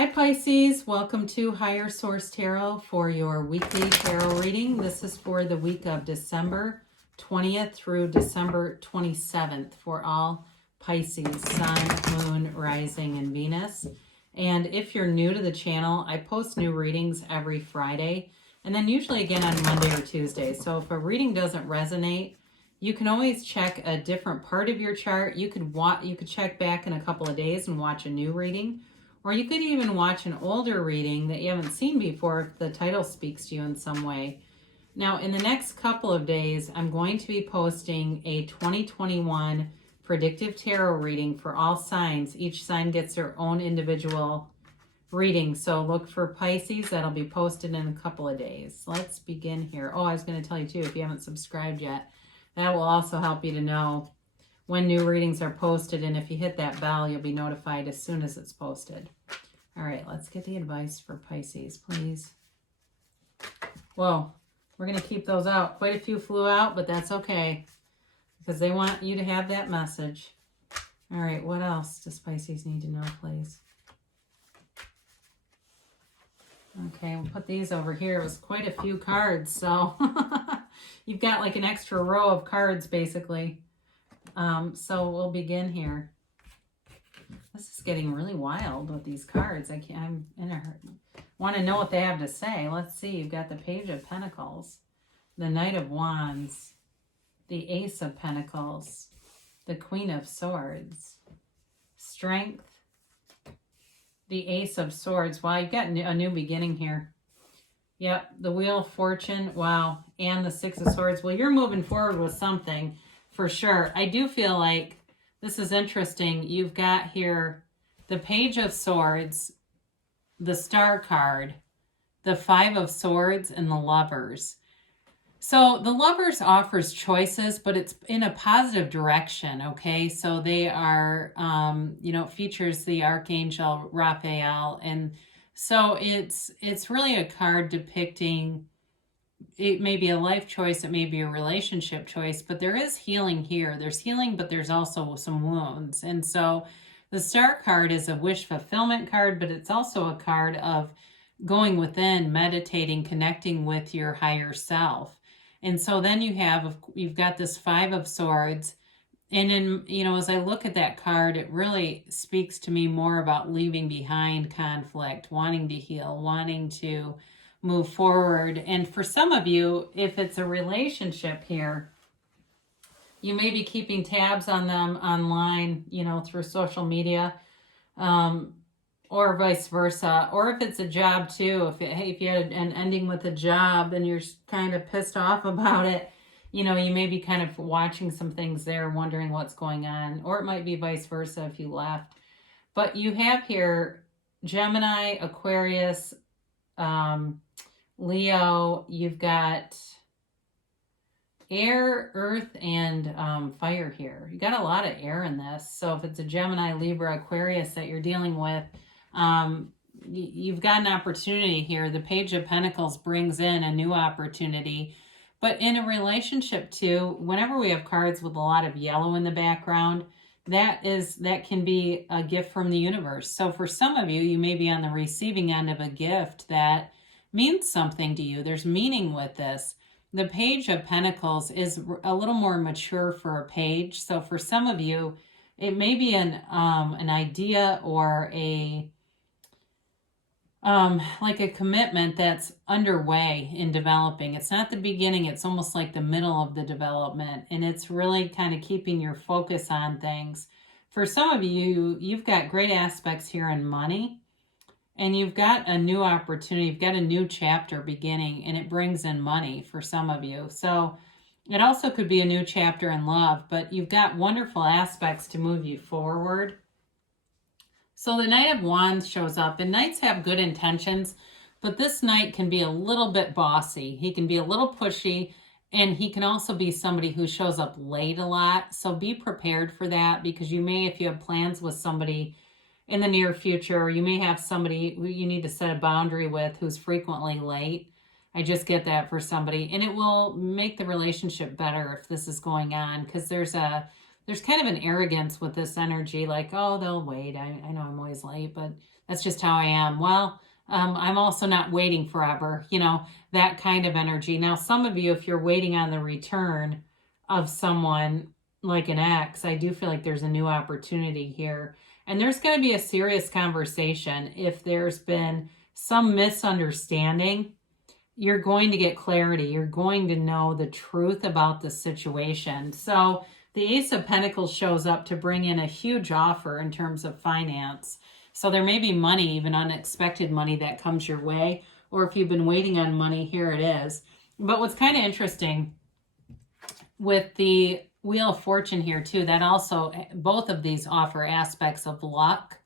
Hi Pisces, welcome to Higher Source Tarot for your weekly tarot reading. This is for the week of December 20th through December 27th for all Pisces, Sun, Moon, Rising, and Venus. And if you're new to the channel, I post new readings every Friday and then usually again on Monday or Tuesday. So if a reading doesn't resonate, you can always check a different part of your chart. You could check back in a couple of days and watch a new reading. Or you could even watch an older reading that you haven't seen before if the title speaks to you in some way. Now, in the next couple of days, I'm going to be posting a 2021 predictive tarot reading for all signs. Each sign gets their own individual reading. So look for Pisces. That'll be posted in a couple of days. Let's begin here. Oh, I was going to tell you too, if you haven't subscribed yet, that will also help you to know when new readings are posted, and if you hit that bell, you'll be notified as soon as it's posted. All right, let's get the advice for Pisces, please. Whoa, we're going to keep those out. Quite a few flew out, but that's okay because they want you to have that message. All right, what else does Pisces need to know, please? Okay, we'll put these over here. It was quite a few cards, so you've got like an extra row of cards, basically. So we'll begin here. This is getting really wild with these cards. I'm in a hurry. Want to know what they have to say. Let's see. You've got the Page of Pentacles, the Knight of Wands, the Ace of Pentacles, the Queen of Swords, Strength, the Ace of Swords. Wow, you've got a new beginning here. Yep, the Wheel of Fortune. Wow, and the Six of Swords. Well, you're moving forward with something. For sure. I do feel like this is interesting. You've got here the Page of Swords, the Star card, the Five of Swords, and the Lovers. So the Lovers offers choices, but it's in a positive direction, okay? So they are, features the Archangel Raphael. And so it's really a card depicting, it may be a life choice, it may be a relationship choice, but there is healing here. There's healing, but there's also some wounds. And so the Star card is a wish fulfillment card, but it's also a card of going within, meditating, connecting with your higher self. And so then you've got this Five of Swords. And as I look at that card, it really speaks to me more about leaving behind conflict, wanting to heal, wanting to move forward. And for some of you, if it's a relationship here, you may be keeping tabs on them online, through social media, or vice versa. Or if it's a job too, if you had an ending with a job and you're kind of pissed off about it, you may be kind of watching some things there, wondering what's going on. Or it might be vice versa if you left. But you have here Gemini, Aquarius, Leo, you've got air, earth, and fire here. You got a lot of air in this. So if it's a Gemini, Libra, Aquarius that you're dealing with, you've got an opportunity here. The Page of Pentacles brings in a new opportunity. But in a relationship too, whenever we have cards with a lot of yellow in the background, that can be a gift from the universe. So for some of you, you may be on the receiving end of a gift that means something to you. There's meaning with this. The Page of Pentacles is a little more mature for a page. So for some of you, it may be an idea or like a commitment that's underway in developing. It's not the beginning. It's almost like the middle of the development. And it's really kind of keeping your focus on things. For some of you, you've got great aspects here in money. And you've got a new opportunity, you've got a new chapter beginning, and it brings in money for some of you. So it also could be a new chapter in love, but you've got wonderful aspects to move you forward. So the Knight of Wands shows up, and knights have good intentions, but this knight can be a little bit bossy. He can be a little pushy, and he can also be somebody who shows up late a lot. So be prepared for that, because you may, if you have plans with somebody in the near future, you may have somebody who you need to set a boundary with who's frequently late. I just get that for somebody, and it will make the relationship better if this is going on, because there's there's kind of an arrogance with this energy, like, oh, they'll wait. I know I'm always late, but that's just how I am. Well, I'm also not waiting forever, that kind of energy. Now, some of you, if you're waiting on the return of someone like an ex, I do feel like there's a new opportunity here. And there's going to be a serious conversation. If there's been some misunderstanding, you're going to get clarity. You're going to know the truth about the situation. So the Ace of Pentacles shows up to bring in a huge offer in terms of finance. So there may be money, even unexpected money that comes your way. Or if you've been waiting on money, here it is. But what's kind of interesting with the Wheel of Fortune here too, that also, both of these offer aspects of luck.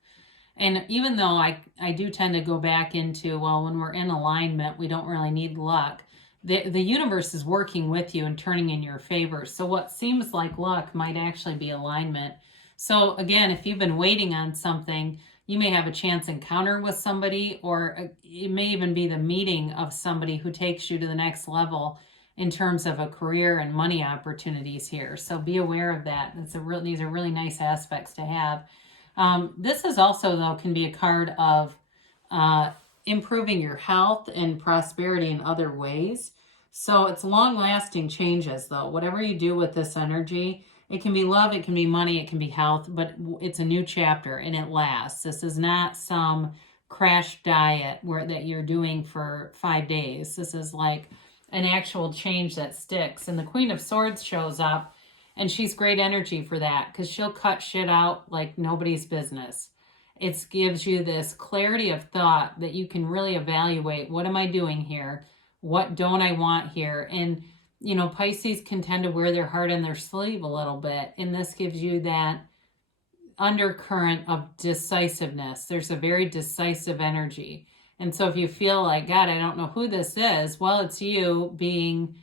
And even though I do tend to go back into, well, when we're in alignment, we don't really need luck. The universe is working with you and turning in your favor. So what seems like luck might actually be alignment. So again, if you've been waiting on something, you may have a chance encounter with somebody, or it may even be the meeting of somebody who takes you to the next level in terms of a career and money opportunities here. So be aware of that. These are really nice aspects to have. This is also, though, can be a card of improving your health and prosperity in other ways. So it's long-lasting changes, though. Whatever you do with this energy, it can be love, it can be money, it can be health, but it's a new chapter and it lasts. This is not some crash diet that you're doing for 5 days. This is like an actual change that sticks. And the Queen of Swords shows up, and she's great energy for that because she'll cut shit out like nobody's business. It gives you this clarity of thought that you can really evaluate, what am I doing here? What don't I want here? And, Pisces can tend to wear their heart on their sleeve a little bit. And this gives you that undercurrent of decisiveness. There's a very decisive energy. And so if you feel like, God, I don't know who this is, well, it's you being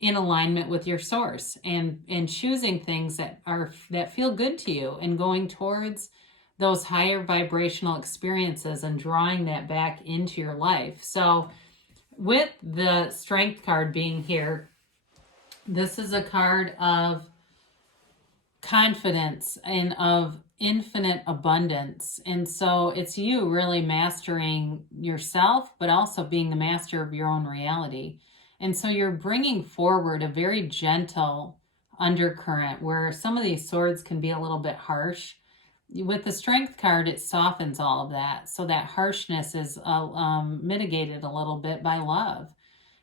in alignment with your source and choosing things that feel good to you and going towards those higher vibrational experiences and drawing that back into your life. So with the Strength card being here, this is a card of confidence and of infinite abundance. And so it's you really mastering yourself, but also being the master of your own reality. And so you're bringing forward a very gentle undercurrent where some of these swords can be a little bit harsh. With the Strength card, it softens all of that. So that harshness is mitigated a little bit by love.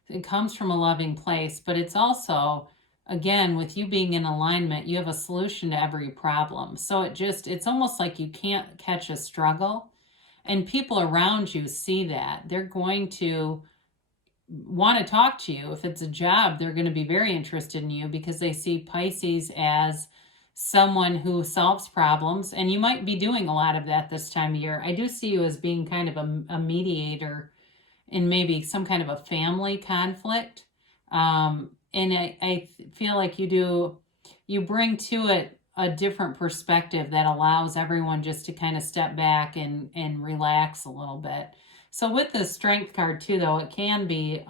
It comes from a loving place, but it's also, again, with you being in alignment, you have a solution to every problem. So it's almost like you can't catch a struggle. And people around you see that. They're going to want to talk to you. If it's a job, they're going to be very interested in you because they see Pisces as someone who solves problems. And you might be doing a lot of that this time of year. I do see you as being kind of a mediator in maybe some kind of a family conflict. And I feel like you bring to it a different perspective that allows everyone just to kind of step back and relax a little bit. So with the Strength card too, though, it can be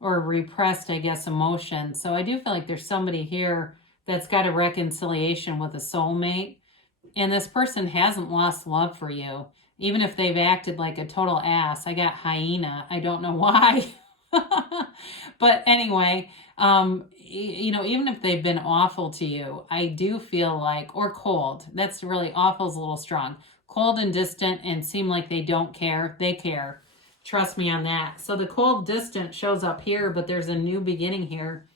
or repressed, I guess, emotion. So I do feel like there's somebody here that's got a reconciliation with a soulmate, and this person hasn't lost love for you, even if they've acted like a total ass. I got hyena. I don't know why. But anyway, even if they've been awful to you, I do feel like, or cold, that's really, awful is a little strong. Cold and distant and seem like they don't care. They care. Trust me on that. So the cold distant shows up here, but there's a new beginning here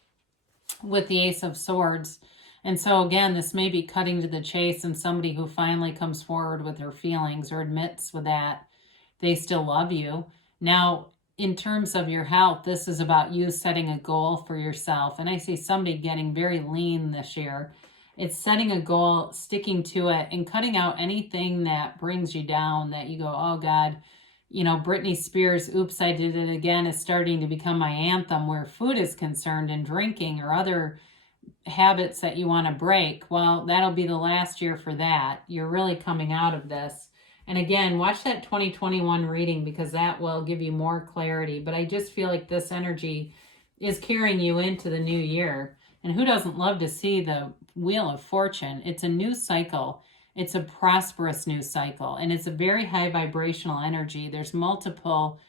with the Ace of Swords. And so again, this may be cutting to the chase and somebody who finally comes forward with their feelings or admits with that they still love you. Now, in terms of your health, this is about you setting a goal for yourself. And I see somebody getting very lean this year. It's setting a goal, sticking to it, and cutting out anything that brings you down, that you go, oh God, Britney Spears' Oops, I Did It Again is starting to become my anthem where food is concerned, and drinking or other habits that you want to break. Well, that'll be the last year for that. You're really coming out of this. And again, watch that 2021 reading because that will give you more clarity. But I just feel like this energy is carrying you into the new year. And who doesn't love to see the Wheel of Fortune. It's a new cycle. It's a prosperous new cycle, and it's a very high vibrational energy. There's multiple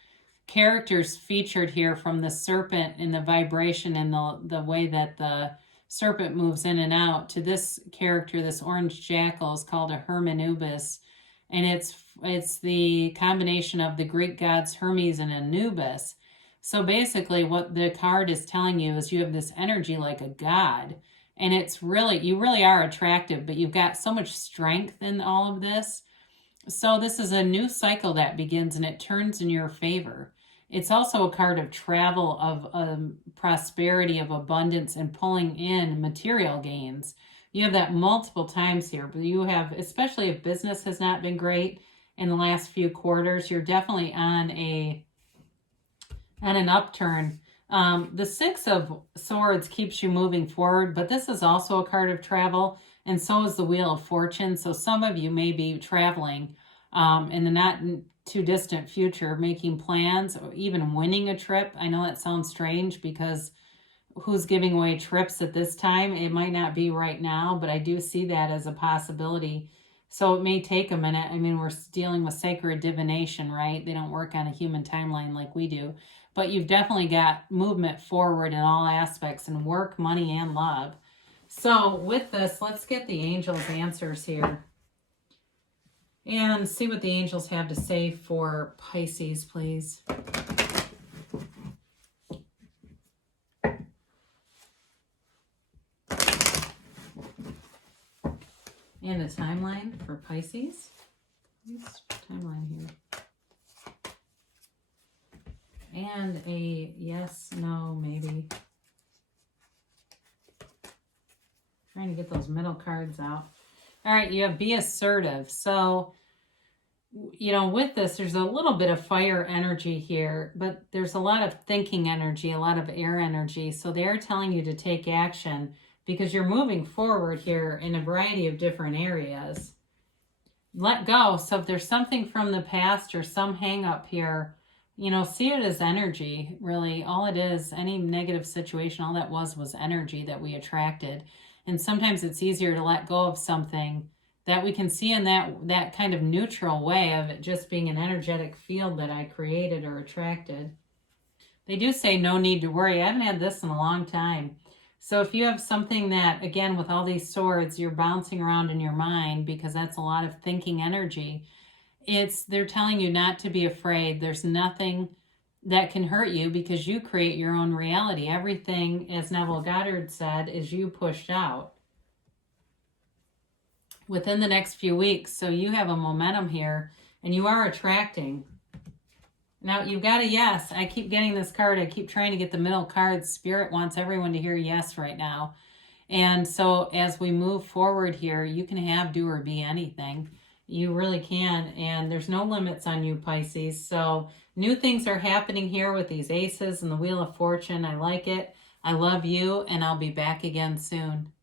characters featured here, from the serpent and the vibration and the way that the serpent moves in and out, to this character, this orange jackal, is called a Hermanubis, and it's the combination of the Greek gods Hermes and Anubis. So basically what the card is telling you is you have this energy like a god, and it's really, you really are attractive, but you've got so much strength in all of this. So this is a new cycle that begins, and it turns in your favor. It's also a card of travel, of prosperity, of abundance, and pulling in material gains. You have that multiple times here, but you have, especially if business has not been great in the last few quarters, you're definitely on an upturn. The Six of Swords keeps you moving forward, but this is also a card of travel, and so is the Wheel of Fortune. So some of you may be traveling in the not too distant future, making plans, or even winning a trip. I know that sounds strange, because who's giving away trips at this time? It might not be right now, but I do see that as a possibility. So it may take a minute. I mean, we're dealing with sacred divination, right? They don't work on a human timeline like we do. But you've definitely got movement forward in all aspects, in work, money, and love. So with this, let's get the angels' answers here and see what the angels have to say for Pisces, please. And a timeline for Pisces. What's timeline here? And a yes, no, maybe. Trying to get those middle cards out. All right, you have be assertive. So, you know, with this, there's a little bit of fire energy here, but there's a lot of thinking energy, a lot of air energy. So they're telling you to take action, because you're moving forward here in a variety of different areas. Let go. So if there's something from the past or some hang up here, you know, see it as energy, really. All it is, any negative situation, all that was energy that we attracted. And sometimes it's easier to let go of something that we can see in that kind of neutral way of it just being an energetic field that I created or attracted. They do say no need to worry. I haven't had this in a long time. So if you have something that, again, with all these swords, you're bouncing around in your mind, because that's a lot of thinking energy, they're telling you not to be afraid. There's nothing that can hurt you, because you create your own reality. Everything, as Neville Goddard said, is you pushed out within the next few weeks. So you have a momentum here, and you are attracting. Now, you've got a yes. I keep getting this card. I keep trying to get the middle card. Spirit wants everyone to hear yes right now. And so as we move forward here, you can have, do, or be anything. You really can. And there's no limits on you, Pisces. So new things are happening here with these aces and the Wheel of Fortune. I like it. I love you, and I'll be back again soon.